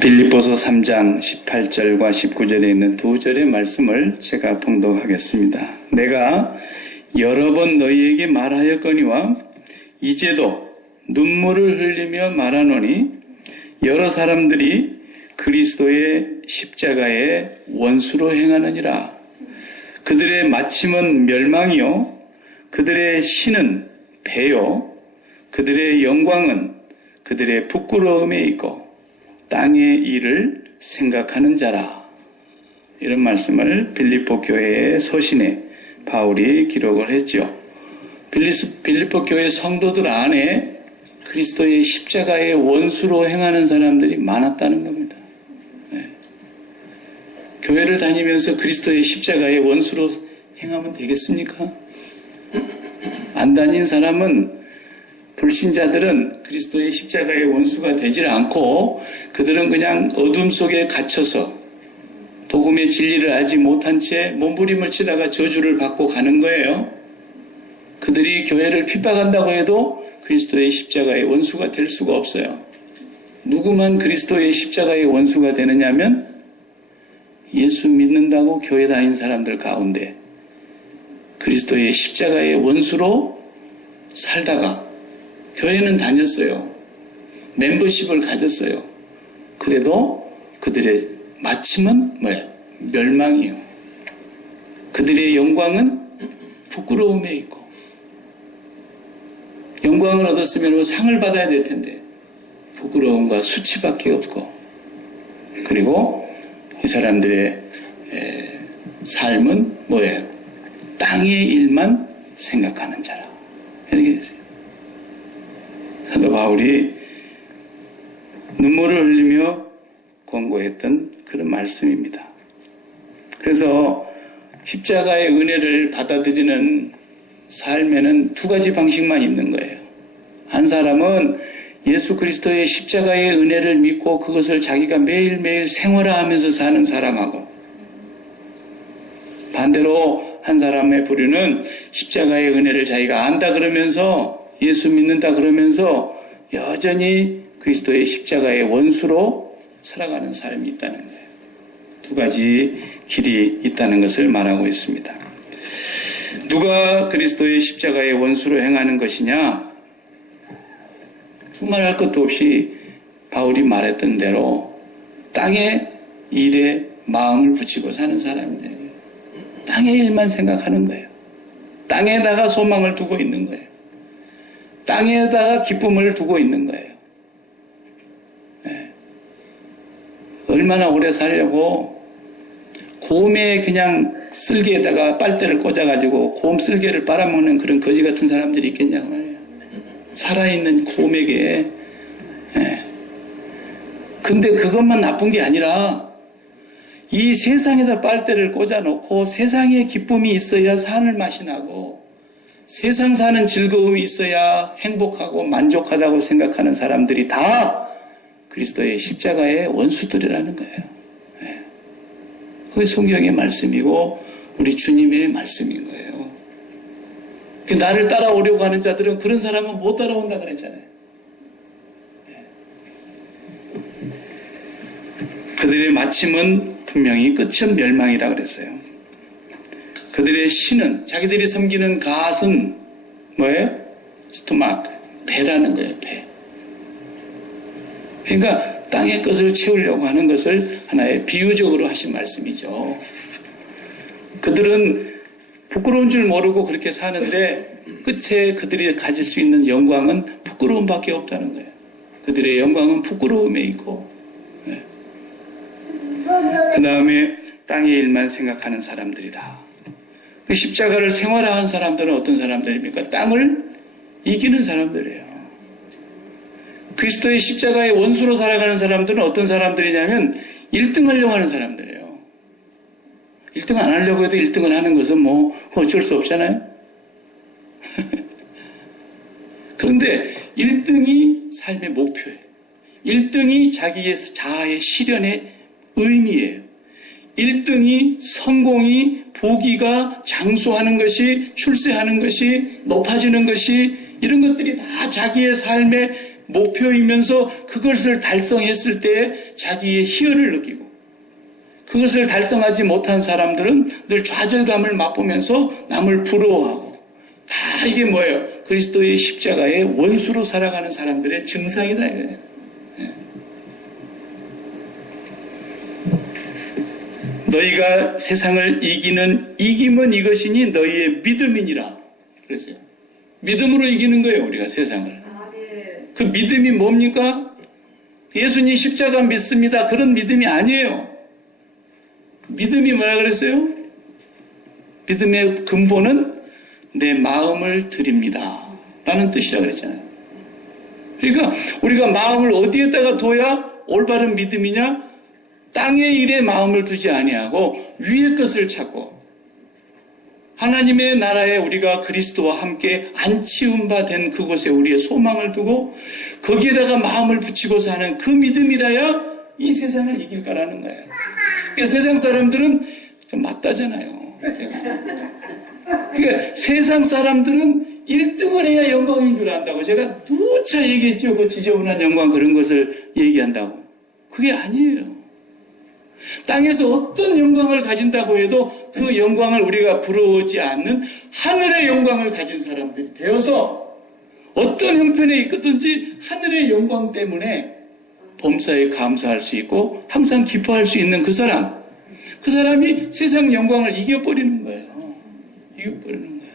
빌립보서 3장 18절과 19절에 있는 두 절의 말씀을 제가 봉독하겠습니다. 내가 여러 번 너희에게 말하였거니와 이제도 눈물을 흘리며 말하노니 여러 사람들이 그리스도의 십자가의 원수로 행하느니라. 그들의 마침은 멸망이요 그들의 신은 배요 그들의 영광은 그들의 부끄러움에 있고 땅의 일을 생각하는 자라. 이런 말씀을 빌립보 교회의 서신에 바울이 기록을 했죠. 빌립보 교회 성도들 안에 그리스도의 십자가의 원수로 행하는 사람들이 많았다는 겁니다. 네. 교회를 다니면서 그리스도의 십자가의 원수로 행하면 되겠습니까? 안 다닌 사람은, 불신자들은 그리스도의 십자가의 원수가 되질 않고 그들은 그냥 어둠 속에 갇혀서 복음의 진리를 알지 못한 채 몸부림을 치다가 저주를 받고 가는 거예요. 그들이 교회를 핍박한다고 해도 그리스도의 십자가의 원수가 될 수가 없어요. 누구만 그리스도의 십자가의 원수가 되느냐면 예수 믿는다고 교회 다닌 사람들 가운데 그리스도의 십자가의 원수로 살다가 교회는 다녔어요. 멤버십을 가졌어요. 그래도 그들의 마침은 뭐예요? 멸망이에요. 그들의 영광은 부끄러움에 있고, 영광을 얻었으면 상을 받아야 될 텐데 부끄러움과 수치밖에 없고, 그리고 이 사람들의 삶은 뭐예요? 땅의 일만 생각하는 자라. 이렇게 됐어요. 사도 바울이 눈물을 흘리며 권고했던 그런 말씀입니다. 그래서 십자가의 은혜를 받아들이는 삶에는 두 가지 방식만 있는 거예요. 한 사람은 예수 그리스도의 십자가의 은혜를 믿고 그것을 자기가 매일매일 생활화하면서 사는 사람하고, 반대로 한 사람의 부류는 십자가의 은혜를 자기가 안다 그러면서, 예수 믿는다 그러면서 여전히 그리스도의 십자가의 원수로 살아가는 삶이 있다는 거예요. 두 가지 길이 있다는 것을 말하고 있습니다. 누가 그리스도의 십자가의 원수로 행하는 것이냐? 두말할 것도 없이 바울이 말했던 대로 땅의 일에 마음을 붙이고 사는 사람인데, 땅의 일만 생각하는 거예요. 땅에다가 소망을 두고 있는 거예요. 땅에다가 기쁨을 두고 있는 거예요. 네. 얼마나 오래 살려고 곰의 그냥 쓸개에다가 빨대를 꽂아가지고 곰 쓸개를 빨아먹는 그런 거지 같은 사람들이 있겠냐고 말이에요. 살아있는 곰에게. 네. 근데 그것만 나쁜 게 아니라 이 세상에다 빨대를 꽂아놓고 세상에 기쁨이 있어야 사는 맛이 나고 세상 사는 즐거움이 있어야 행복하고 만족하다고 생각하는 사람들이 다 그리스도의 십자가의 원수들이라는 거예요. 네. 그게 성경의 말씀이고 우리 주님의 말씀인 거예요. 나를 따라오려고 하는 자들은 그런 사람은 못 따라온다 그랬잖아요. 네. 그들의 마침은 분명히 끝은 멸망이라 그랬어요. 그들의 신은, 자기들이 섬기는 갓은 뭐예요? 스토마크, 배라는 거예요, 배. 그러니까 땅의 것을 채우려고 하는 것을 하나의 비유적으로 하신 말씀이죠. 그들은 부끄러운 줄 모르고 그렇게 사는데 끝에 그들이 가질 수 있는 영광은 부끄러움밖에 없다는 거예요. 그들의 영광은 부끄러움에 있고, 네. 그 다음에 땅의 일만 생각하는 사람들이다. 십자가를 생활화한 사람들은 어떤 사람들입니까? 땅을 이기는 사람들이에요. 그리스도의 십자가의 원수로 살아가는 사람들은 어떤 사람들이냐면 1등 하려고 하는 사람들이에요. 1등 안 하려고 해도 1등을 하는 것은 뭐 어쩔 수 없잖아요. 그런데 1등이 삶의 목표예요. 1등이 자기의 자아의 실현의 의미예요. 1등이 성공이 보기가 장수하는 것이 출세하는 것이 높아지는 것이 이런 것들이 다 자기의 삶의 목표이면서 그것을 달성했을 때 자기의 희열을 느끼고, 그것을 달성하지 못한 사람들은 늘 좌절감을 맛보면서 남을 부러워하고, 다 이게 뭐예요? 그리스도의 십자가의 원수로 살아가는 사람들의 증상이다 이거예요. 너희가 세상을 이김은 이것이니 너희의 믿음이니라 그랬어요. 믿음으로 이기는 거예요, 우리가 세상을. 그 믿음이 뭡니까? 예수님 십자가 믿습니다. 그런 믿음이 아니에요. 믿음이 뭐라 그랬어요? 믿음의 근본은 내 마음을 드립니다 라는 뜻이라 그랬잖아요. 그러니까 우리가 마음을 어디에다가 둬야 올바른 믿음이냐? 땅의 일에 마음을 두지 아니하고 위의 것을 찾고, 하나님의 나라에 우리가 그리스도와 함께 안치운 바 된 그곳에 우리의 소망을 두고 거기에다가 마음을 붙이고 사는 그 믿음이라야 이 세상을 이길 거라는 거예요. 그러니까 세상 사람들은 좀 맞다잖아요. 그러니까 세상 사람들은 1등을 해야 영광인 줄 안다고. 제가 누차 얘기했죠. 그 지저분한 영광 그런 것을 얘기한다고. 그게 아니에요. 땅에서 어떤 영광을 가진다고 해도 그 영광을 우리가 부러워하지 않는 하늘의 영광을 가진 사람들이 되어서 어떤 형편에 있든지 하늘의 영광 때문에 범사에 감사할 수 있고 항상 기뻐할 수 있는 그 사람이 세상 영광을 이겨버리는 거예요. 이겨버리는 거예요.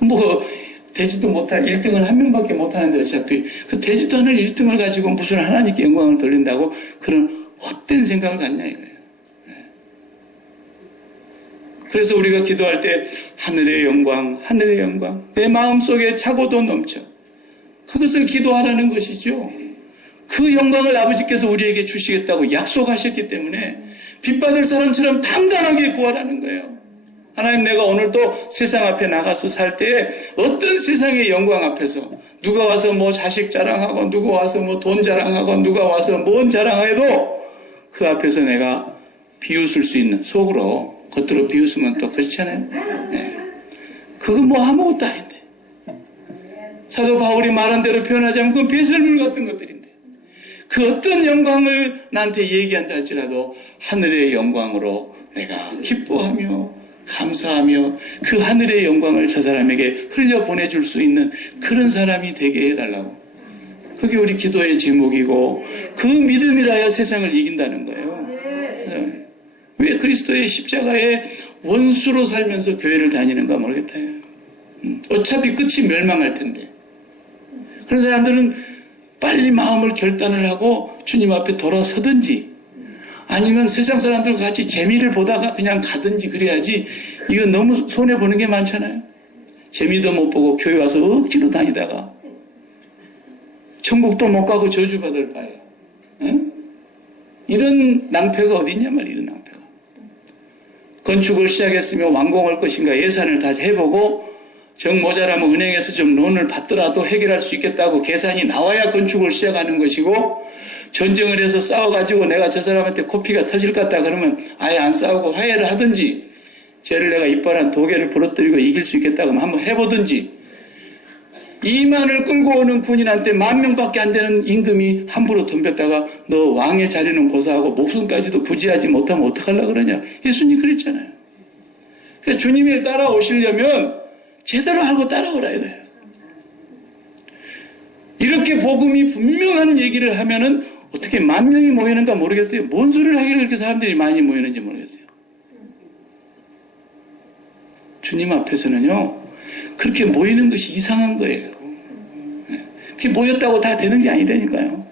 뭐 되지도 못할 1등을 한 명밖에 못하는데 어차피 그 되지도 않을 1등을 가지고 무슨 하나님께 영광을 돌린다고 그런 헛된 생각을 갖냐 이거예요. 그래서 우리가 기도할 때 하늘의 영광, 하늘의 영광, 내 마음속에 차고도 넘쳐. 그것을 기도하라는 것이죠. 그 영광을 아버지께서 우리에게 주시겠다고 약속하셨기 때문에 빚받을 사람처럼 당당하게 구하라는 거예요. 하나님, 내가 오늘도 세상 앞에 나가서 살 때에 어떤 세상의 영광 앞에서 누가 와서 뭐 자식 자랑하고 누가 와서 뭐 돈 자랑하고 누가 와서 뭔 자랑해도 그 앞에서 내가 비웃을 수 있는, 속으로 겉으로 비웃으면 또 그렇잖아요. 네. 그건 뭐 아무것도 아닌데. 사도 바울이 말한 대로 표현하자면 그건 배설물 같은 것들인데 그 어떤 영광을 나한테 얘기한다 할지라도 하늘의 영광으로 내가 기뻐하며 감사하며 그 하늘의 영광을 저 사람에게 흘려보내줄 수 있는 그런 사람이 되게 해달라고. 그게 우리 기도의 제목이고 그 믿음이라야 세상을 이긴다는 거예요. 네. 왜 그리스도의 십자가의 원수로 살면서 교회를 다니는가 모르겠다. 어차피 끝이 멸망할 텐데. 그런 사람들은 빨리 마음을 결단을 하고 주님 앞에 돌아서든지 아니면 세상 사람들과 같이 재미를 보다가 그냥 가든지 그래야지. 이건 너무 손해보는 게 많잖아요. 재미도 못 보고 교회 와서 억지로 다니다가 천국도 못 가고 저주받을 바예요. 응? 이런 낭패가 어디 있냐 말이에요. 이런 낭패가. 건축을 시작했으면 완공할 것인가 예산을 다 해보고 정 모자라면 은행에서 좀 론을 받더라도 해결할 수 있겠다고 계산이 나와야 건축을 시작하는 것이고, 전쟁을 해서 싸워가지고 내가 저 사람한테 코피가 터질 것 같다 그러면 아예 안 싸우고 화해를 하든지, 쟤를 내가 이빨한 도개를 부러뜨리고 이길 수 있겠다고 하면 한번 해보든지, 2만을 끌고 오는 군인한테 10,000명밖에 안 되는 임금이 함부로 덤볐다가 너 왕의 자리는 고사하고 목숨까지도 부지하지 못하면 어떡하려고 그러냐. 예수님 그랬잖아요. 그러니까 주님을 따라오시려면 제대로 하고 따라오라 이거예요. 이렇게 복음이 분명한 얘기를 하면은 어떻게 10,000명이 모이는가 모르겠어요. 뭔 소리를 하길래 그렇게 사람들이 많이 모이는지 모르겠어요. 주님 앞에서는요, 그렇게 모이는 것이 이상한 거예요. 그게 모였다고 다 되는 게 아니라니까요.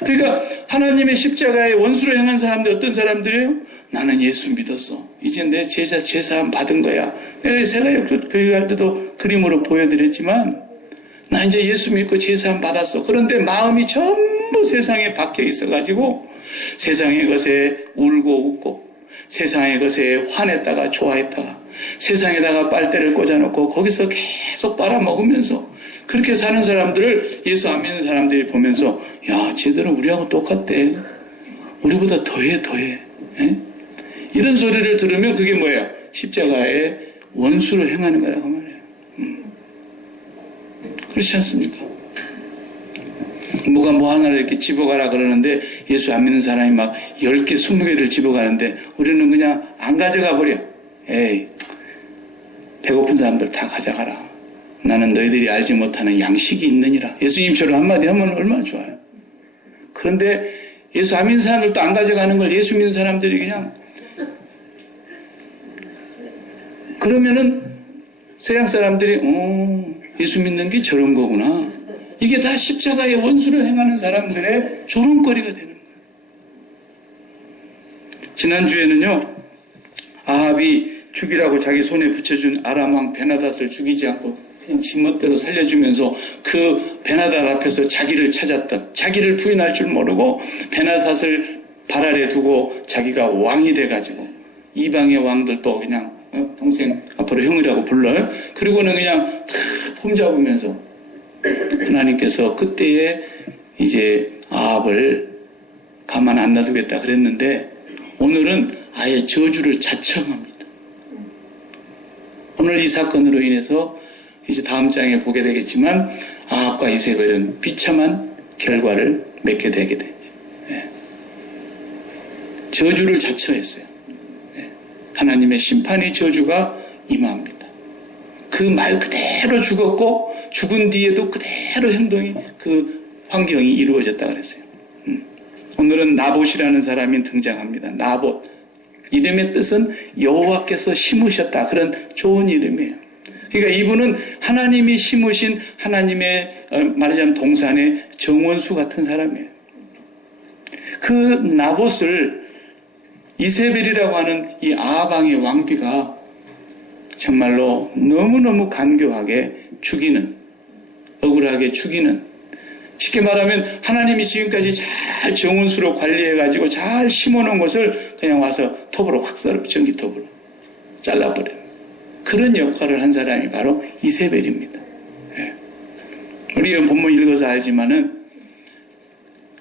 그러니까 하나님의 십자가의 원수로 향한 사람들 어떤 사람들이에요? 나는 예수 믿었어. 이제 내 제사함 받은 거야. 내가 세가역 교회 갈 때도 그림으로 보여드렸지만 나 이제 예수 믿고 제사함 받았어. 그런데 마음이 전부 세상에 박혀 있어가지고 세상의 것에 울고 웃고 세상의 것에 화냈다가 좋아했다가 세상에다가 빨대를 꽂아놓고 거기서 계속 빨아먹으면서 그렇게 사는 사람들을 예수 안 믿는 사람들이 보면서 야, 쟤들은 우리하고 똑같대. 우리보다 더해. 에? 이런 소리를 들으면 그게 뭐예요? 십자가의 원수로 행하는 거라고 말해요. 그렇지 않습니까? 뭐가 뭐 하나를 이렇게 집어가라 그러는데 예수 안 믿는 사람이 막 10개, 20개를 집어가는데 우리는 그냥 안 가져가 버려. 에이, 배고픈 사람들 다 가져가라. 나는 너희들이 알지 못하는 양식이 있느니라. 예수님처럼 한마디 하면 얼마나 좋아요. 그런데 예수 안 믿는 사람들도 안 가져가는 걸 예수 믿는 사람들이 그냥 그러면은 세상 사람들이 예수 믿는 게 저런 거구나. 이게 다 십자가의 원수로 행하는 사람들의 조롱거리가 되는 거예요. 지난주에는요, 아합이 죽이라고 자기 손에 붙여준 아람 왕 베나닷을 죽이지 않고 그냥 지멋대로 살려주면서 그 베나닷 앞에서 자기를 찾았던, 자기를 부인할 줄 모르고 베나닷을 발 아래 두고 자기가 왕이 돼가지고 이방의 왕들도 그냥 동생 앞으로 형이라고 불러요. 그리고는 그냥 다 폼잡으면서 하나님께서 그때에 이제 아합을 가만 안 놔두겠다 그랬는데 오늘은 아예 저주를 자청합니다. 오늘 이 사건으로 인해서 이제 다음 장에 보게 되겠지만 아합과 이세벨은 비참한 결과를 맺게 되게 됩니다. 저주를 자처했어요. 하나님의 심판의 저주가 임합니다. 그 말 그대로 죽었고 죽은 뒤에도 그대로 행동이 그 환경이 이루어졌다 그랬어요. 오늘은 나봇이라는 사람이 등장합니다. 나봇. 이름의 뜻은 여호와께서 심으셨다. 그런 좋은 이름이에요. 그러니까 이분은 하나님이 심으신 하나님의 말하자면 동산의 정원수 같은 사람이에요. 그 나봇을 이세벨이라고 하는 이 아합 왕의 왕비가 정말로 너무너무 간교하게 죽이는, 억울하게 죽이는, 쉽게 말하면 하나님이 지금까지 잘 정원수로 관리해가지고 잘 심어놓은 것을 그냥 와서 톱으로 확 썰어, 전기톱으로 잘라버려요. 그런 역할을 한 사람이 바로 이세벨입니다. 우리 본문 읽어서 알지만은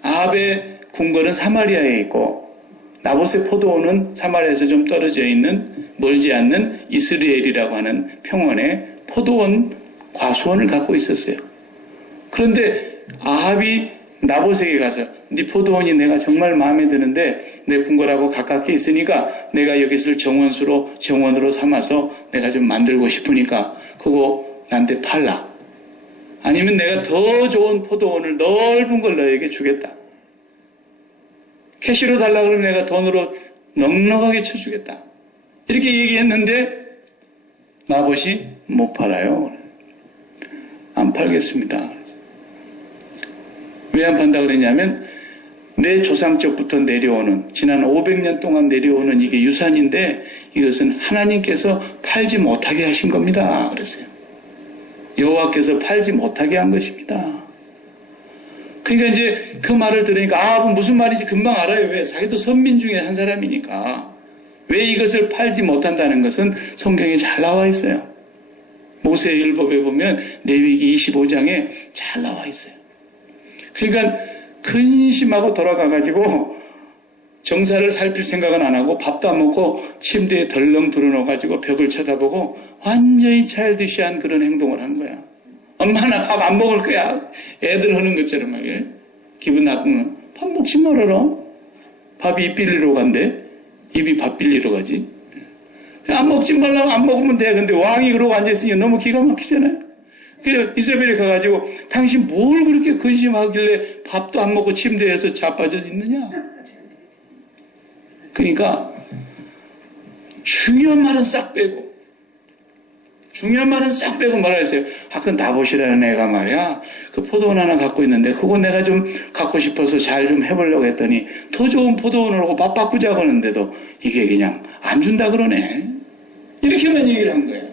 아합의 궁궐은 사마리아에 있고 나봇의 포도원은 사마리아에서 좀 떨어져 있는 멀지 않는 이스라엘이라고 하는 평원에 포도원 과수원을 갖고 있었어요. 그런데 아합이 나봇에게 가서 네 포도원이 내가 정말 마음에 드는데 내 궁궐하고 가깝게 있으니까 내가 여기서 정원으로 삼아서 내가 좀 만들고 싶으니까 그거 나한테 팔라. 아니면 내가 더 좋은 포도원을 넓은 걸 너에게 주겠다. 캐시로 달라 그러면 내가 돈으로 넉넉하게 쳐주겠다. 이렇게 얘기했는데 나봇이 못 팔아요. 안 팔겠습니다. 왜 안 판다 그랬냐면 내 조상 쪽부터 내려오는 지난 500년 동안 내려오는 이게 유산인데 이것은 하나님께서 팔지 못하게 하신 겁니다. 그랬어요. 여호와께서 팔지 못하게 한 것입니다. 그러니까 이제 그 말을 들으니까 아합은 무슨 말인지 금방 알아요. 왜? 자기도 선민 중에 한 사람이니까. 왜 이것을 팔지 못한다는 것은 성경에 잘 나와 있어요. 모세율법에 보면 레위기 25장에 잘 나와 있어요. 그러니까 근심하고 돌아가가지고 정사를 살필 생각은 안 하고 밥도 안 먹고 침대에 덜렁 들어놓아가지고 벽을 쳐다보고 완전히 차일드시한 그런 행동을 한 거야. 엄마 나 밥 안 먹을 거야. 애들 하는 것처럼 말이에요. 기분 나쁘면 밥 먹지 말아라. 밥이 입 빌리러 간대. 입이 밥 빌리러 가지. 안 먹지 말라면 안 먹으면 돼. 근데 왕이 그러고 앉아있으니까 너무 기가 막히잖아요. 그래서 이세벨이 가가지고 당신 뭘 그렇게 근심하길래 밥도 안 먹고 침대에서 자빠져 있느냐. 그러니까 중요한 말은 싹 빼고 말하세요. 그 나봇이라는 애가 말이야. 그 포도원 하나 갖고 있는데 그거 내가 좀 갖고 싶어서 잘 좀 해보려고 했더니 더 좋은 포도원을 하고 밥 바꾸자고 하는데도 이게 그냥 안 준다 그러네. 이렇게만 얘기를 한 거예요.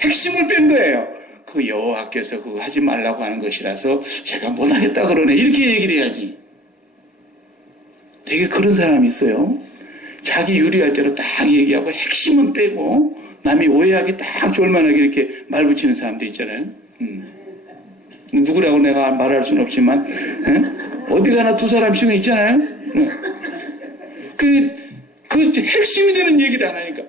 핵심을 뺀 거예요. 그 여호와께서 그거 하지 말라고 하는 것이라서 제가 못하겠다 그러네. 이렇게 얘기를 해야지. 되게 그런 사람이 있어요. 자기 유리할 대로 딱 얘기하고 핵심은 빼고 남이 오해하기 딱 좋을 만하게 이렇게 말 붙이는 사람들 있잖아요. 누구라고 내가 말할 수는 없지만 어디 가나 두 사람씩은 있잖아요. 그 핵심이 되는 얘기를 안 하니까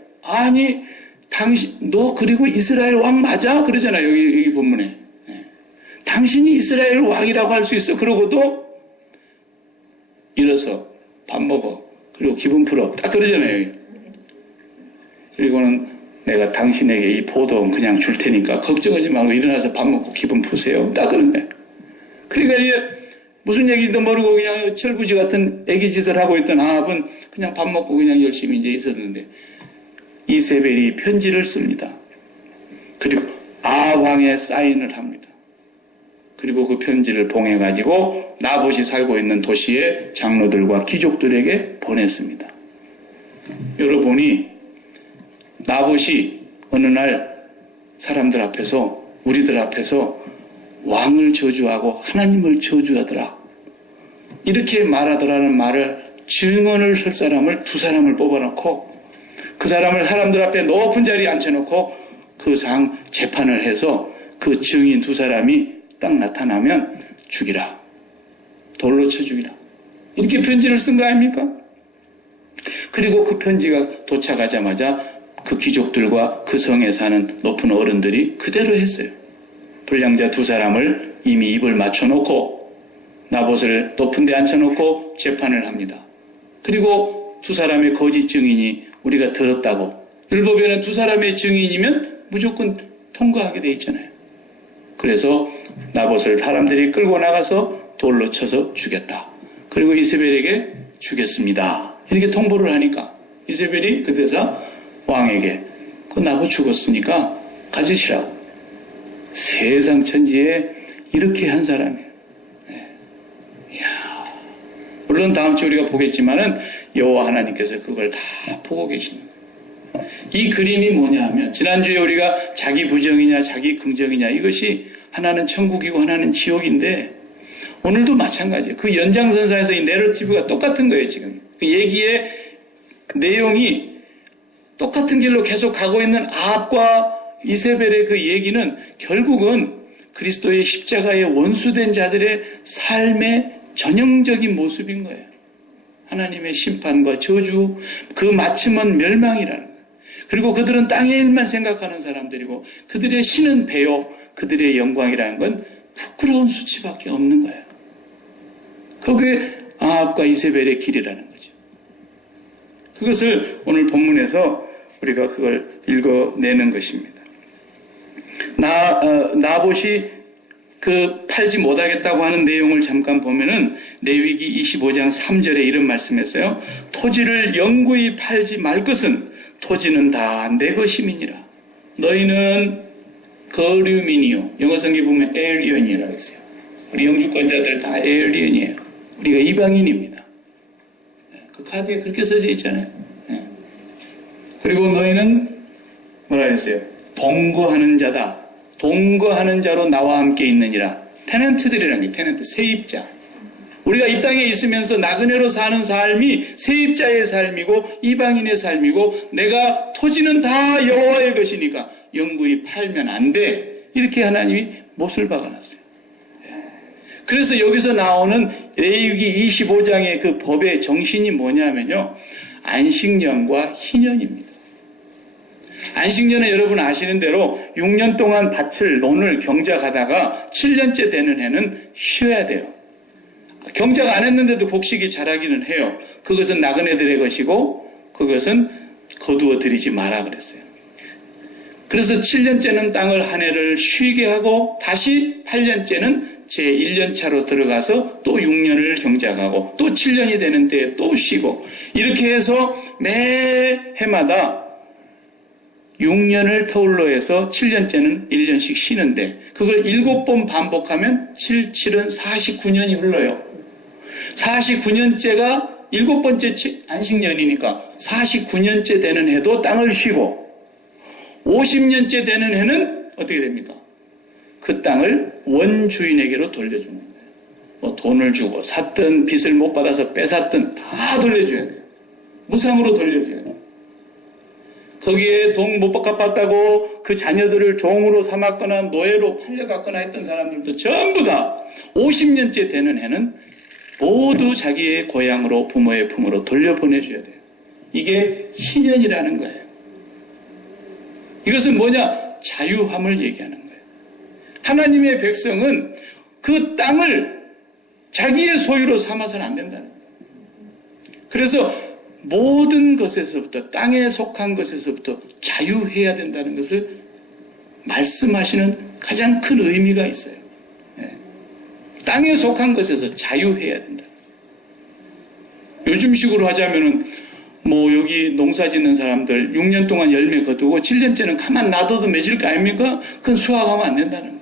너 그리고 이스라엘 왕 맞아? 그러잖아요. 여기 본문에. 당신이 이스라엘 왕이라고 할 수 있어. 그러고도 일어서 밥 먹어. 그리고 기분 풀어. 딱 그러잖아요. 그리고는 내가 당신에게 이 포도원 그냥 줄 테니까 걱정하지 말고 일어나서 밥 먹고 기분 푸세요. 딱 그러네. 그러니까 이제 무슨 얘기도 모르고 그냥 철부지 같은 애기 짓을 하고 있던 아합은 그냥 밥 먹고 그냥 열심히 이제 있었는데 이세벨이 편지를 씁니다. 그리고 아왕의 사인을 합니다. 그리고 그 편지를 봉해가지고 나봇이 살고 있는 도시의 장로들과 귀족들에게 보냈습니다. 여러분이 나봇이 어느 날 사람들 앞에서 우리들 앞에서 왕을 저주하고 하나님을 저주하더라. 이렇게 말하더라는 말을 증언을 설 사람을 두 사람을 뽑아놓고 그 사람을 사람들 앞에 높은 자리에 앉혀놓고 그 상 재판을 해서 그 증인 두 사람이 딱 나타나면 죽이라. 돌로 쳐 죽이라. 이렇게 편지를 쓴 거 아닙니까? 그리고 그 편지가 도착하자마자 그 귀족들과 그 성에 사는 높은 어른들이 그대로 했어요. 불량자 두 사람을 이미 입을 맞춰놓고 나봇을 높은 데 앉혀놓고 재판을 합니다. 그리고 두 사람의 거짓 증인이 우리가 들었다고 율법에는 두 사람의 증인이면 무조건 통과하게 돼 있잖아요. 그래서 나봇을 사람들이 끌고 나가서 돌로 쳐서 죽였다. 그리고 이세벨에게 주겠습니다. 이렇게 통보를 하니까 이세벨이 그때서 왕에게 그 나봇 죽었으니까 가지시라고. 세상 천지에 이렇게 한 사람이에요. 이야. 물론 다음 주 우리가 보겠지만은 여호와 하나님께서 그걸 다 보고 계십니다. 이 그림이 뭐냐 하면 지난주에 우리가 자기 부정이냐 자기 긍정이냐 이것이 하나는 천국이고 하나는 지옥인데 오늘도 마찬가지예요. 그 연장선상에서 이 내러티브가 똑같은 거예요. 지금 그 얘기의 내용이 똑같은 길로 계속 가고 있는 아합과 이세벨의 그 얘기는 결국은 그리스도의 십자가에 원수된 자들의 삶의 전형적인 모습인 거예요. 하나님의 심판과 저주, 그 마침은 멸망이라는 거예요. 그리고 그들은 땅의 일만 생각하는 사람들이고 그들의 신은 배요, 그들의 영광이라는 건 부끄러운 수치밖에 없는 거예요. 그게 아합과 이세벨의 길이라는 거죠. 그것을 오늘 본문에서 우리가 그걸 읽어내는 것입니다. 나봇이 그 팔지 못하겠다고 하는 내용을 잠깐 보면은 레위기 25장 3절에 이런 말씀했어요. 토지를 영구히 팔지 말 것은 토지는 다 내 것임이니라. 너희는 거류민이요. 영어 성경 보면 에리언이라고 했어요. 우리 영주권자들 다 에리언이에요. 우리가 이방인입니다. 그 카드에 그렇게 써져 있잖아요. 그리고 너희는 뭐라 그랬어요? 동거하는 자다. 동거하는 자로 나와 함께 있느니라. 테넌트들이라는 게 테넌트, 세입자. 우리가 이 땅에 있으면서 나그네로 사는 삶이 세입자의 삶이고 이방인의 삶이고 내가 토지는 다 여호와의 것이니까 영구히 팔면 안 돼. 이렇게 하나님이 못을 박아놨어요. 그래서 여기서 나오는 레위기 25장의 그 법의 정신이 뭐냐면요. 안식년과 희년입니다. 안식년은 여러분 아시는 대로 6년 동안 밭을 논을 경작하다가 7년째 되는 해는 쉬어야 돼요. 경작 안 했는데도 곡식이 자라기는 해요. 그것은 나그네들의 것이고 그것은 거두어 들이지 마라 그랬어요. 그래서 7년째는 땅을 한 해를 쉬게 하고 다시 8년째는 제1년차로 들어가서 또 6년을 경작하고 또 7년이 되는 때에 또 쉬고 이렇게 해서 매 해마다 6년을 터울로 해서 7년째는 1년씩 쉬는데 그걸 7번 반복하면 7, 7은 49년이 흘러요. 49년째가 7번째 안식년이니까 49년째 되는 해도 땅을 쉬고 50년째 되는 해는 어떻게 됩니까? 그 땅을 원주인에게로 돌려주는 거예요. 뭐 돈을 주고 샀든 빚을 못 받아서 뺏었든 다 돌려줘야 돼요. 무상으로 돌려줘야 돼요. 거기에 돈 못 갚았다고 그 자녀들을 종으로 삼았거나 노예로 팔려갔거나 했던 사람들도 전부 다 50년째 되는 해는 모두 자기의 고향으로 부모의 품으로 돌려보내줘야 돼요. 이게 희년이라는 거예요. 이것은 뭐냐? 자유함을 얘기하는 거예요. 하나님의 백성은 그 땅을 자기의 소유로 삼아서는 안 된다는 거예요. 그래서 모든 것에서부터, 땅에 속한 것에서부터 자유해야 된다는 것을 말씀하시는 가장 큰 의미가 있어요. 네. 땅에 속한 것에서 자유해야 된다. 요즘식으로 하자면은 여기 농사 짓는 사람들 6년 동안 열매 거두고 7년째는 가만 놔둬도 맺을 거 아닙니까? 그건 수확하면 안 된다는 거예요.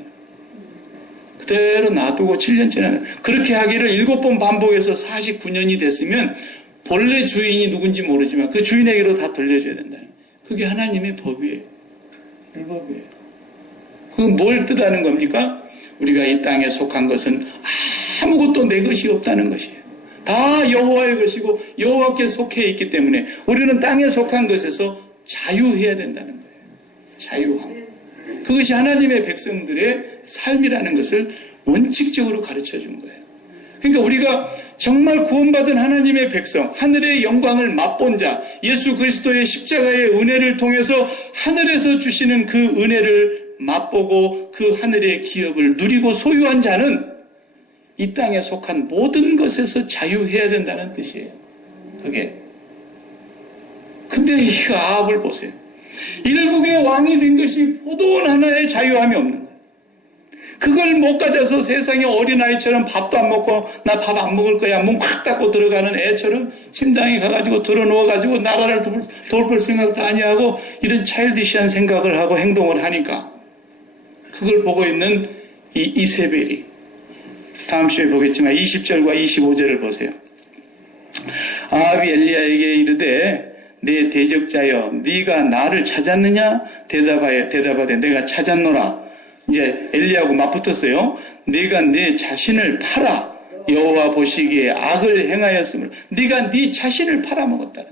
그대로 놔두고 7년째는 그렇게 하기를 7번 반복해서 49년이 됐으면 본래 주인이 누군지 모르지만 그 주인에게로 다 돌려줘야 된다는 거예요. 그게 하나님의 법이에요. 율법이에요. 그건 뭘 뜻하는 겁니까? 우리가 이 땅에 속한 것은 아무것도 내 것이 없다는 것이에요. 다 여호와의 것이고 여호와께 속해 있기 때문에 우리는 땅에 속한 것에서 자유해야 된다는 거예요. 자유함. 그것이 하나님의 백성들의 삶이라는 것을 원칙적으로 가르쳐 준 거예요. 그러니까 우리가 정말 구원받은 하나님의 백성, 하늘의 영광을 맛본 자, 예수 그리스도의 십자가의 은혜를 통해서 하늘에서 주시는 그 은혜를 맛보고 그 하늘의 기업을 누리고 소유한 자는 이 땅에 속한 모든 것에서 자유해야 된다는 뜻이에요. 그게. 근데 이 아합을 보세요. 일국의 왕이 된 것이 포도원 하나의 자유함이 없는 거예요. 그걸 못 가져서 세상에 어린아이처럼 밥도 안 먹고 나 밥 안 먹을 거야 문 확 닫고 들어가는 애처럼 침당에 가가지고 들어누워가지고 나라를 돌볼 생각도 아니하고 이런 차일디시한 생각을 하고 행동을 하니까 그걸 보고 있는 이 이세벨이 다음 시간에 보겠지만 20절과 25절을 보세요. 아합이 엘리야에게 이르되 내 대적자여 네가 나를 찾았느냐? 대답하되 내가 찾았노라. 이제 엘리야하고 맞붙었어요. 네가 내 자신을 팔아 여호와 보시기에 악을 행하였으므로 네가 네 자신을 팔아먹었다.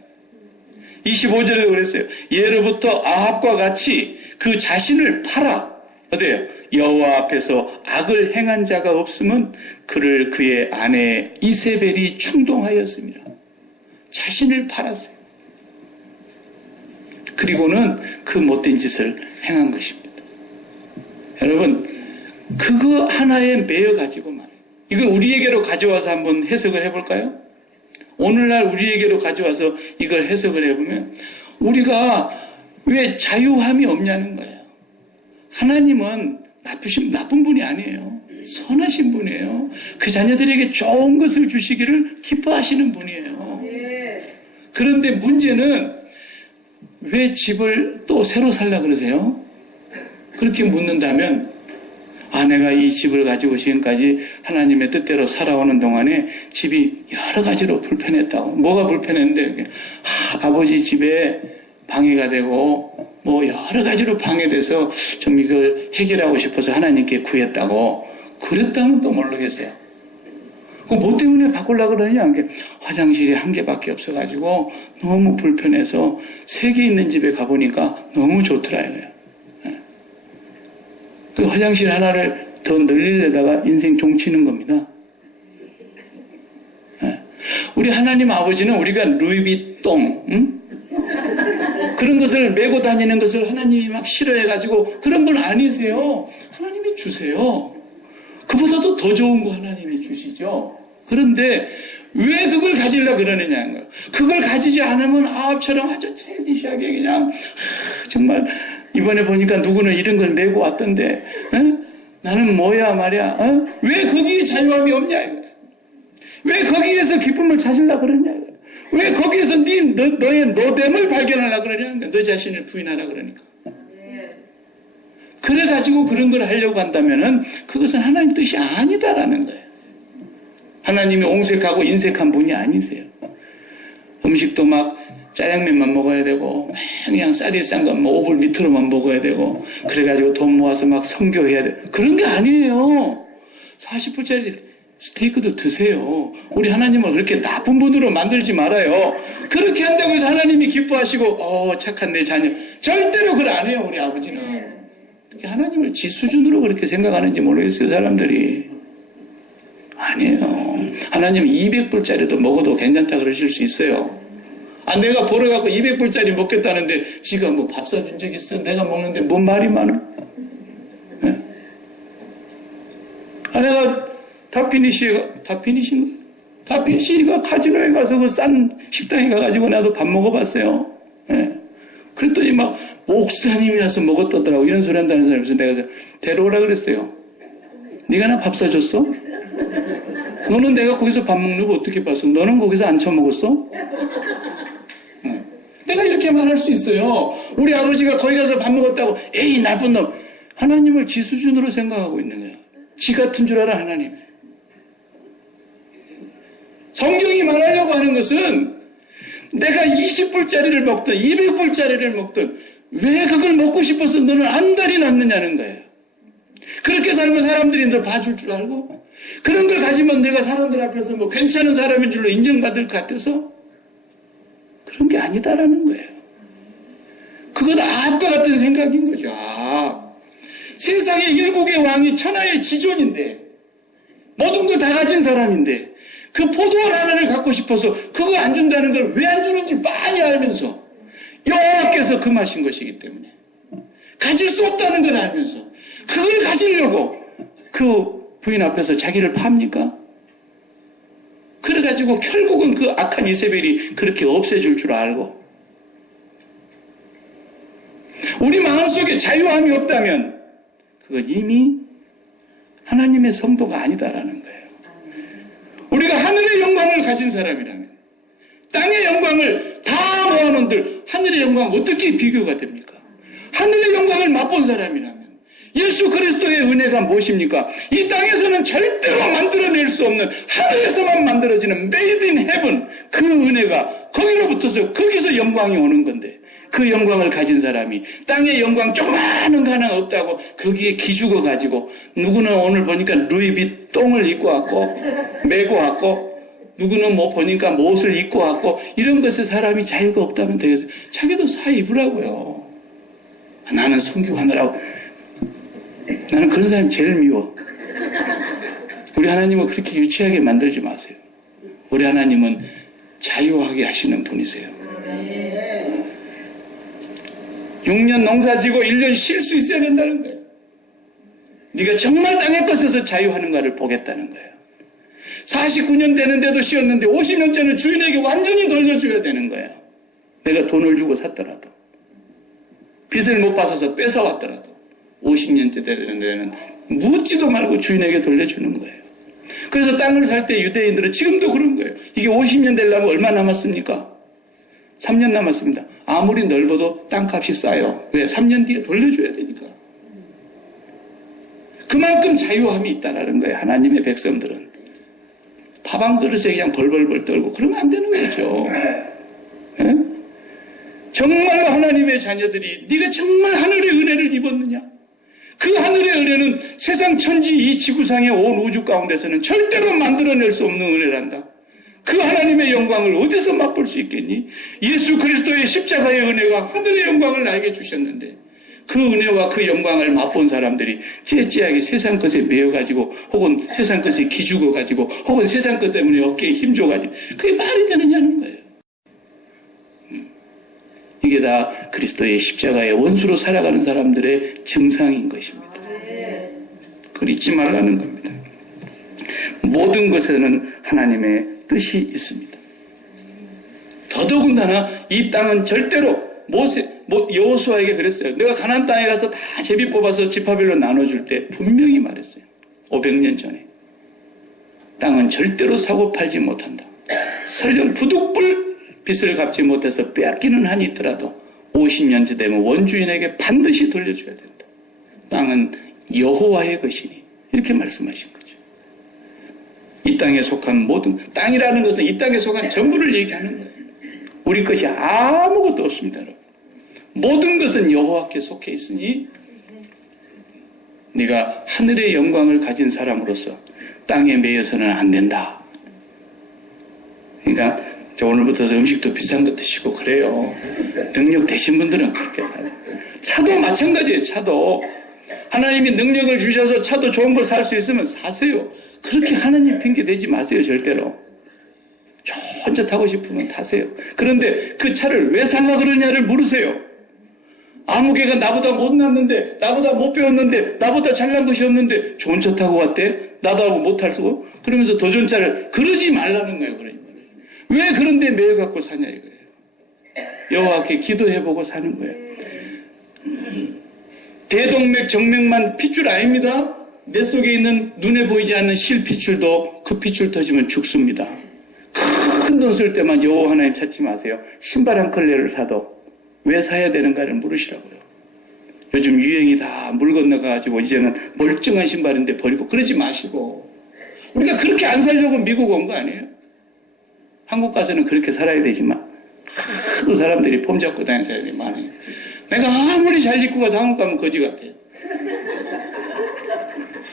25절에도 그랬어요. 예로부터 아합과 같이 그 자신을 팔아 어때요? 여호와 앞에서 악을 행한 자가 없으면 그를 그의 아내 이세벨이 충동하였습니다. 자신을 팔았어요. 그리고는 그 못된 짓을 행한 것입니다. 여러분, 그거 하나에 매여 가지고 말이에요. 이걸 우리에게로 가져와서 한번 해석을 해볼까요? 오늘날 우리에게로 가져와서 이걸 해석을 해보면 우리가 왜 자유함이 없냐는 거예요. 하나님은 나쁜 분이 아니에요. 선하신 분이에요. 그 자녀들에게 좋은 것을 주시기를 기뻐하시는 분이에요. 그런데 문제는 왜 집을 또 새로 살라 그러세요? 그렇게 묻는다면 내가 이 집을 가지고 지금까지 하나님의 뜻대로 살아오는 동안에 집이 여러 가지로 불편했다고. 뭐가 불편했는데 아버지 집에 방해가 되고 여러 가지로 방해돼서 좀 이걸 해결하고 싶어서 하나님께 구했다고. 그랬다면 또 모르겠어요. 뭐 때문에 바꾸려고 그러냐? 화장실이 한 개밖에 없어가지고 너무 불편해서 3개 있는 집에 가보니까 너무 좋더라 이거예요. 그 화장실 하나를 더 늘리려다가 인생 종치는 겁니다. 우리 하나님 아버지는 우리가 루이비통 그런 것을 메고 다니는 것을 하나님이 막 싫어해가지고 그런 분 아니세요. 하나님이 주세요. 그보다도 더 좋은 거 하나님이 주시죠. 그런데 왜 그걸 가지려고 그러느냐는 거예요. 그걸 가지지 않으면 아합처럼 아주 체디시하게 그냥 정말 이번에 보니까 누구는 이런 걸 메고 왔던데 나는 뭐야 말이야. 왜 거기에 자유함이 없냐 이거야. 왜 거기에서 기쁨을 찾으려고 그러냐 이거야. 왜 거기에서 너의 노됨을 발견하려고 그러냐. 너 자신을 부인하려고 그러니까. 그래가지고 그런 걸 하려고 한다면은 그것은 하나님 뜻이 아니다라는 거예요. 하나님이 옹색하고 인색한 분이 아니세요. 음식도 막 짜장면만 먹어야 되고 그냥 쌀이 싼 거 5불 밑으로만 먹어야 되고 그래가지고 돈 모아서 막 선교해야 돼. 그런 게 아니에요. 40불짜리 스테이크도 드세요. 우리 하나님을 그렇게 나쁜 분으로 만들지 말아요. 그렇게 한다고 해서 하나님이 기뻐하시고 착한 내 자녀. 절대로 그걸 안 해요. 우리 아버지는. 하나님을 지 수준으로 그렇게 생각하는지 모르겠어요. 사람들이. 아니에요. 하나님은 200불짜리도 먹어도 괜찮다 그러실 수 있어요. 내가 벌어갖고 200불짜리 먹겠다는데 지가 뭐 밥 사준 적 있어? 내가 먹는데 뭔 말이 많아? 네? 다피니시가 카지노에 가서 그 싼 식당에 가가지고 나도 밥 먹어봤어요. 예. 그랬더니 막 목사님이 와서 먹었다더라고. 이런 소리 한다는 사람이 있어서 내가 데려오라 그랬어요. 네가 나 밥 사줬어? 너는 내가 거기서 밥 먹는 거 어떻게 봤어? 너는 거기서 안 처먹었어? 예. 내가 이렇게 말할 수 있어요. 우리 아버지가 거기 가서 밥 먹었다고 에이 나쁜 놈. 하나님을 지 수준으로 생각하고 있는 거예요. 지 같은 줄 알아 하나님. 성경이 말하려고 하는 것은 내가 20불짜리를 먹든 200불짜리를 먹든 왜 그걸 먹고 싶어서 너는 안달이 났느냐는 거예요. 그렇게 살면 사람들이 너 봐줄 줄 알고 그런 걸 가지면 내가 사람들 앞에서 뭐 괜찮은 사람인 줄로 인정받을 것 같아서 그런 게 아니다라는 거예요. 그건 아합과 같은 생각인 거죠. 세상의 일국의 왕이 천하의 지존인데 모든 걸 다 가진 사람인데 그 포도원 하나를 갖고 싶어서 그거 안 준다는 걸 왜 안 주는지 많이 알면서 여호와께서 금하신 것이기 때문에 가질 수 없다는 걸 알면서 그걸 가지려고 그 부인 앞에서 자기를 팝니까? 그래가지고 결국은 그 악한 이세벨이 그렇게 없애줄 줄 알고 우리 마음속에 자유함이 없다면 그건 이미 하나님의 성도가 아니다라는 거예요. 우리가 하늘의 영광을 가진 사람이라면 땅의 영광을 다 모아놓은들 하늘의 영광 어떻게 비교가 됩니까? 하늘의 영광을 맛본 사람이라면 예수 그리스도의 은혜가 무엇입니까? 이 땅에서는 절대로 만들어낼 수 없는 하늘에서만 만들어지는 Made in Heaven 그 은혜가 거기로부터서 거기서 영광이 오는 건데 그 영광을 가진 사람이 땅의 영광 조그마한 거 하나 없다고 거기에 기죽어 가지고 누구는 오늘 보니까 루이비통을 입고 왔고 메고 왔고 누구는 뭐 보니까 뭐 옷을 입고 왔고 이런 것에 사람이 자유가 없다면 되겠어요. 자기도 사 입으라고요. 나는 성교하느라고. 나는 그런 사람이 제일 미워. 우리 하나님은 그렇게 유치하게 만들지 마세요. 우리 하나님은 자유하게 하시는 분이세요. 6년 농사지고 1년 쉴 수 있어야 된다는 거예요. 네가 정말 땅의 것에서 자유하는가를 보겠다는 거예요. 49년 되는데도 쉬었는데 50년째는 주인에게 완전히 돌려줘야 되는 거예요. 내가 돈을 주고 샀더라도 빚을 못 받아서 뺏어왔더라도 50년째 되는 데는 묻지도 말고 주인에게 돌려주는 거예요. 그래서 땅을 살 때 유대인들은 지금도 그런 거예요. 이게 50년 되려면 얼마 남았습니까? 3년 남았습니다. 아무리 넓어도 땅값이 싸요. 왜? 3년 뒤에 돌려줘야 되니까. 그만큼 자유함이 있다는 거예요. 하나님의 백성들은. 밥 한 그릇에 그냥 벌벌벌 떨고 그러면 안 되는 거죠. 예? 정말로 하나님의 자녀들이 네가 정말 하늘의 은혜를 입었느냐? 그 하늘의 은혜는 세상 천지 이 지구상의 온 우주 가운데서는 절대로 만들어낼 수 없는 은혜란다. 그 하나님의 영광을 어디서 맛볼 수 있겠니? 예수 그리스도의 십자가의 은혜가 하늘의 영광을 나에게 주셨는데 그 은혜와 그 영광을 맛본 사람들이 째째하게 세상 것에 매여가지고 혹은 세상 것에 기죽어가지고 혹은 세상 것 때문에 어깨에 힘줘가지고 그게 말이 되느냐는 거예요. 이게 다 그리스도의 십자가의 원수로 살아가는 사람들의 증상인 것입니다. 그걸 잊지 말라는 겁니다. 모든 것에는 하나님의 뜻이 있습니다. 더더군다나 이 땅은 절대로 여호수아에게 그랬어요. 내가 가나안 땅에 가서 다 제비 뽑아서 지파별로 나눠줄 때 분명히 말했어요. 500년 전에. 땅은 절대로 사고 팔지 못한다. 설령 부득불 빚을 갚지 못해서 빼앗기는 한이 있더라도 50년째 되면 원주인에게 반드시 돌려줘야 된다. 땅은 여호와의 것이니 이렇게 말씀하신 거죠. 이 땅에 속한 모든 땅이라는 것은 이 땅에 속한 전부를 얘기하는 거예요. 우리 것이 아무것도 없습니다. 여러분. 모든 것은 여호와께 속해 있으니 네가 하늘의 영광을 가진 사람으로서 땅에 매여서는 안 된다. 그러니까 오늘부터 음식도 비싼 거 드시고 그래요. 능력 되신 분들은 그렇게 사세요. 차도 마찬가지예요. 차도 하나님이 능력을 주셔서 차도 좋은 걸 살 수 있으면 사세요. 그렇게 하나님 핑계 대지 마세요. 절대로. 혼자 타고 싶으면 타세요. 그런데 그 차를 왜 살라 그러냐를 물으세요. 아무 개가 나보다 못났는데, 나보다 못 배웠는데, 나보다 잘난 것이 없는데 좋은 차 타고 왔대? 나도 하고 못할 수고? 그러면서 더 좋은 차를 그러지 말라는 거예요. 그러니까. 왜 그런데 매여 갖고 사냐 이거예요. 여호와께 기도해보고 사는 거예요. 대동맥 정맥만 핏줄 아닙니다. 내 속에 있는 눈에 보이지 않는 실핏줄도 그 핏줄 터지면 죽습니다. 큰 돈 쓸 때만 여호와 하나님 찾지 마세요. 신발 한 컬레를 사도 왜 사야 되는가를 물으시라고요. 요즘 유행이 다 물 건너가지고 이제는 멀쩡한 신발인데 버리고 그러지 마시고, 우리가 그렇게 안 살려고 미국 온 거 아니에요? 한국 가서는 그렇게 살아야 되지만 하도 사람들이 폼 잡고 다니는 사람들이 많아요. 내가 아무리 잘 입고 가도 한국 가면 거지 같아요.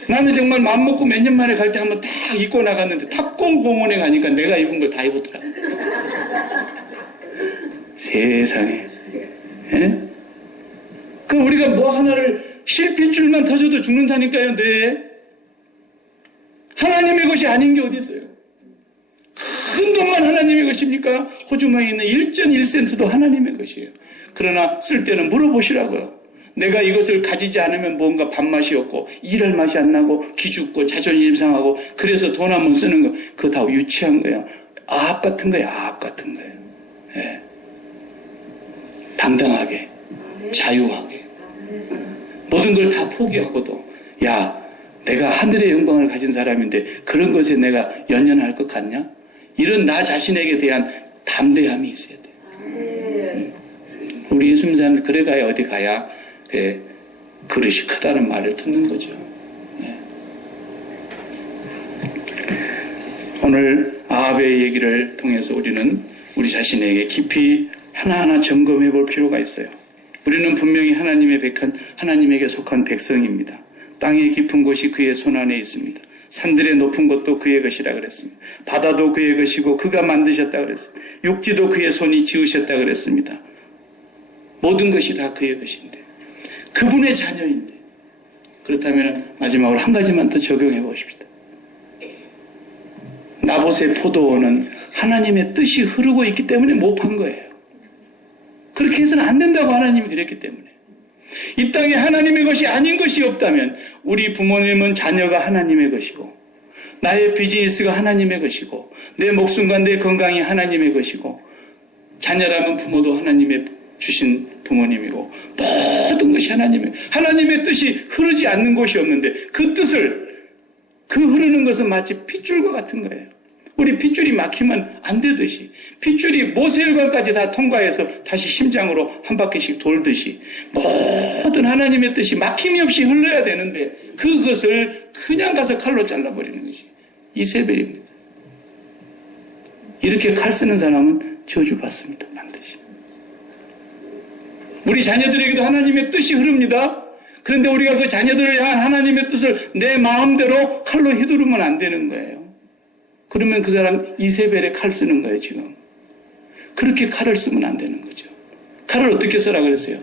나는 정말 맘먹고 몇 년 만에 갈 때 한번 딱 입고 나갔는데 탑공 공원에 가니까 내가 입은 걸 다 입었더라. 세상에. 예? 그 우리가 뭐 하나를 실핏줄만 터져도 죽는다니까요. 네. 하나님의 것이 아닌 게 어디 있어요? 큰 돈만 하나님의 것입니까? 호주머니에 있는 1.1센트도 하나님의 것이에요. 그러나 쓸 때는 물어보시라고요. 내가 이것을 가지지 않으면 뭔가 밥맛이 없고 일할 맛이 안 나고 기죽고 자존심 상하고 그래서 돈 한 번 쓰는 거, 그거 다 유치한 거예요. 아합 같은 거예요. 아합 같은 거예요. 예. 당당하게, 자유하게, 모든 걸 다 포기하고도, 야, 내가 하늘의 영광을 가진 사람인데 그런 것에 내가 연연할 것 같냐? 이런 나 자신에게 대한 담대함이 있어야 돼요. 우리 예수님 사람들 그래 가야 어디 가야 그릇이 크다는 말을 듣는 거죠. 네. 오늘 아합의 얘기를 통해서 우리는 우리 자신에게 깊이 하나하나 점검해 볼 필요가 있어요. 우리는 분명히 하나님의 하나님에게 속한 백성입니다. 땅의 깊은 곳이 그의 손 안에 있습니다. 산들의 높은 곳도 그의 것이라 그랬습니다. 바다도 그의 것이고 그가 만드셨다 그랬습니다. 육지도 그의 손이 지으셨다 그랬습니다. 모든 것이 다 그의 것인데, 그분의 자녀인데, 그렇다면 마지막으로 한 가지만 더 적용해 보십시다. 나봇의 포도원은 하나님의 뜻이 흐르고 있기 때문에 못 판 거예요. 그렇게 해서는 안 된다고 하나님이 그랬기 때문에. 이 땅에 하나님의 것이 아닌 것이 없다면 우리 부모님은 자녀가 하나님의 것이고, 나의 비즈니스가 하나님의 것이고, 내 목숨과 내 건강이 하나님의 것이고, 자녀라면 부모도 하나님의 주신 부모님이고, 모든 것이 하나님의 뜻이 흐르지 않는 곳이 없는데, 그 흐르는 것은 마치 핏줄과 같은 거예요. 우리 핏줄이 막히면 안 되듯이, 핏줄이 모세혈관까지 다 통과해서 다시 심장으로 한 바퀴씩 돌듯이 모든 하나님의 뜻이 막힘이 없이 흘러야 되는데, 그것을 그냥 가서 칼로 잘라버리는 것이 이세벨입니다. 이렇게 칼 쓰는 사람은 저주받습니다. 반드시. 우리 자녀들에게도 하나님의 뜻이 흐릅니다. 그런데 우리가 그 자녀들을 향한 하나님의 뜻을 내 마음대로 칼로 휘두르면 안 되는 거예요. 그러면 그 사람 이세벨에 칼 쓰는 거예요, 지금. 그렇게 칼을 쓰면 안 되는 거죠. 칼을 어떻게 써라 그랬어요?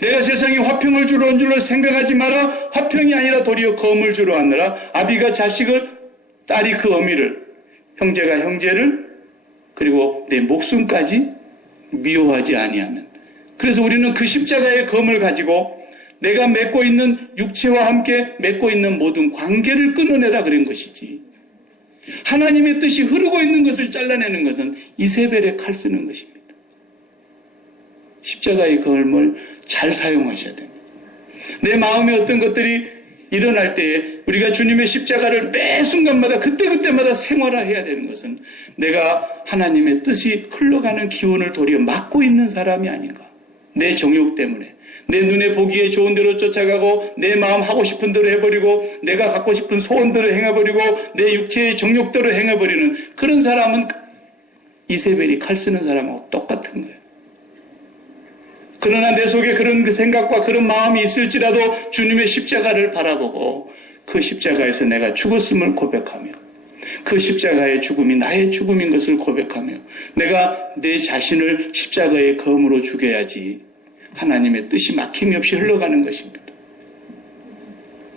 내가 세상에 화평을 주러 온 줄로 생각하지 마라. 화평이 아니라 도리어 검을 주러 왔느라. 아비가 자식을, 딸이 그 어미를, 형제가 형제를, 그리고 내 목숨까지 미워하지 아니하면. 그래서 우리는 그 십자가의 검을 가지고 내가 맺고 있는 육체와 함께 맺고 있는 모든 관계를 끊어내라 그런 것이지. 하나님의 뜻이 흐르고 있는 것을 잘라내는 것은 이세벨의 칼 쓰는 것입니다. 십자가의 검을 잘 사용하셔야 됩니다. 내 마음에 어떤 것들이 일어날 때에 우리가 주님의 십자가를 매 순간마다 그때그때마다 생활화해야 되는 것은 내가 하나님의 뜻이 흘러가는 기운을 도리어 막고 있는 사람이 아닌가. 내 정욕 때문에, 내 눈에 보기에 좋은 대로 쫓아가고 내 마음 하고 싶은 대로 해버리고 내가 갖고 싶은 소원대로 행해버리고 내 육체의 정욕대로 행해버리는 그런 사람은 이세벨이 칼 쓰는 사람하고 똑같은 거예요. 그러나 내 속에 그런 그 생각과 그런 마음이 있을지라도 주님의 십자가를 바라보고 그 십자가에서 내가 죽었음을 고백하며 그 십자가의 죽음이 나의 죽음인 것을 고백하며 내가 내 자신을 십자가의 검으로 죽여야지 하나님의 뜻이 막힘이 없이 흘러가는 것입니다.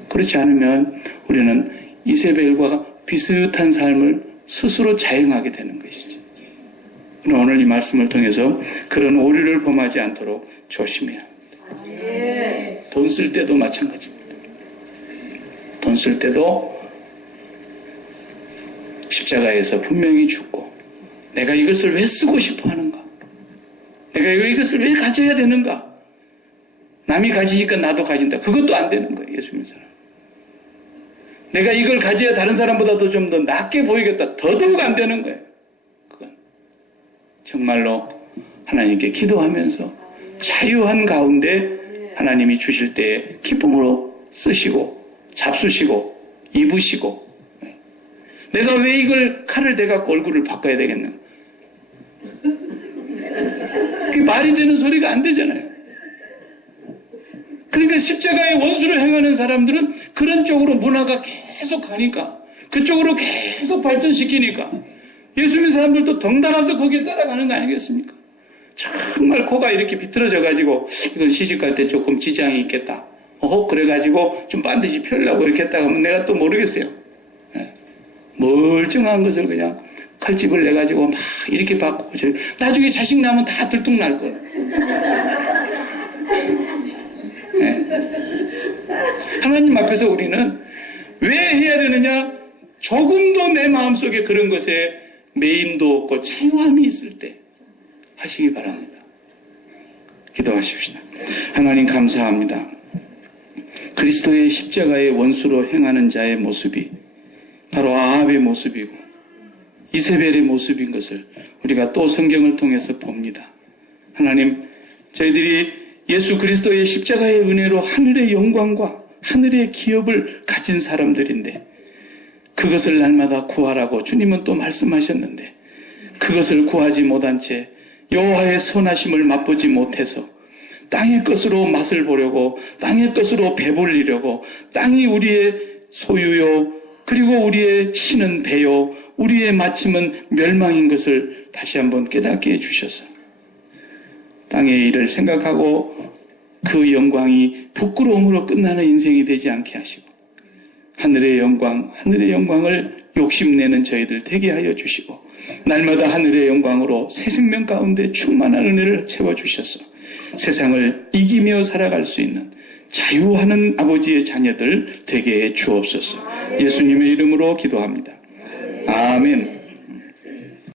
그렇지 않으면 우리는 이세벨과 비슷한 삶을 스스로 자행하게 되는 것이죠. 오늘 이 말씀을 통해서 그런 오류를 범하지 않도록 조심해야 합니다. 돈 쓸 때도 마찬가지입니다. 돈 쓸 때도 십자가에서 분명히 죽고 내가 이것을 왜 쓰고 싶어 하는가? 내가 이것을 왜 가져야 되는가? 남이 가지니까 나도 가진다. 그것도 안 되는 거예요. 예수 믿는 사람. 내가 이걸 가져야 다른 사람보다도 좀 더 낫게 보이겠다. 더더욱 안 되는 거예요. 그건 정말로 하나님께 기도하면서 자유한 가운데 하나님이 주실 때 기쁨으로 쓰시고 잡수시고 입으시고, 내가 왜 이걸 칼을 대갖고 얼굴을 바꿔야 되겠나? 그게 말이 되는 소리가 안 되잖아요. 그러니까 십자가의 원수를 행하는 사람들은 그런 쪽으로 문화가 계속 가니까, 그쪽으로 계속 발전시키니까 예수 믿는 사람들도 덩달아서 거기에 따라가는 거 아니겠습니까? 정말 코가 이렇게 비틀어져가지고 이건 시집갈 때 조금 지장이 있겠다. 그래가지고 좀 반드시 펴려고 이렇게 했다가 하면 내가 또 모르겠어요. 멀쩡한 것을 그냥 칼집을 내가지고 막 이렇게 바꾸고 나중에 자식 나면 다 들통날 거예요. 하나님 앞에서 우리는 왜 해야 되느냐? 조금도 내 마음속에 그런 것에 매임도 없고 자유함이 있을 때 하시기 바랍니다. 기도하십시다. 하나님 감사합니다. 그리스도의 십자가의 원수로 행하는 자의 모습이 바로 아합의 모습이고 이세벨의 모습인 것을 우리가 또 성경을 통해서 봅니다. 하나님, 저희들이 예수 그리스도의 십자가의 은혜로 하늘의 영광과 하늘의 기업을 가진 사람들인데 그것을 날마다 구하라고 주님은 또 말씀하셨는데 그것을 구하지 못한 채 여호와의 선하심을 맛보지 못해서 땅의 것으로 맛을 보려고 땅의 것으로 배불리려고 땅이 우리의 소유요 그리고 우리의 신은 배요 우리의 마침은 멸망인 것을 다시 한번 깨닫게 해주셔서 땅의 일을 생각하고 그 영광이 부끄러움으로 끝나는 인생이 되지 않게 하시고 하늘의 영광을 욕심내는 저희들 되게 하여 주시고 날마다 하늘의 영광으로 새 생명 가운데 충만한 은혜를 채워주셔서 세상을 이기며 살아갈 수 있는 자유하는 아버지의 자녀들 되게 해 주옵소서. 예수님의 이름으로 기도합니다. 아멘.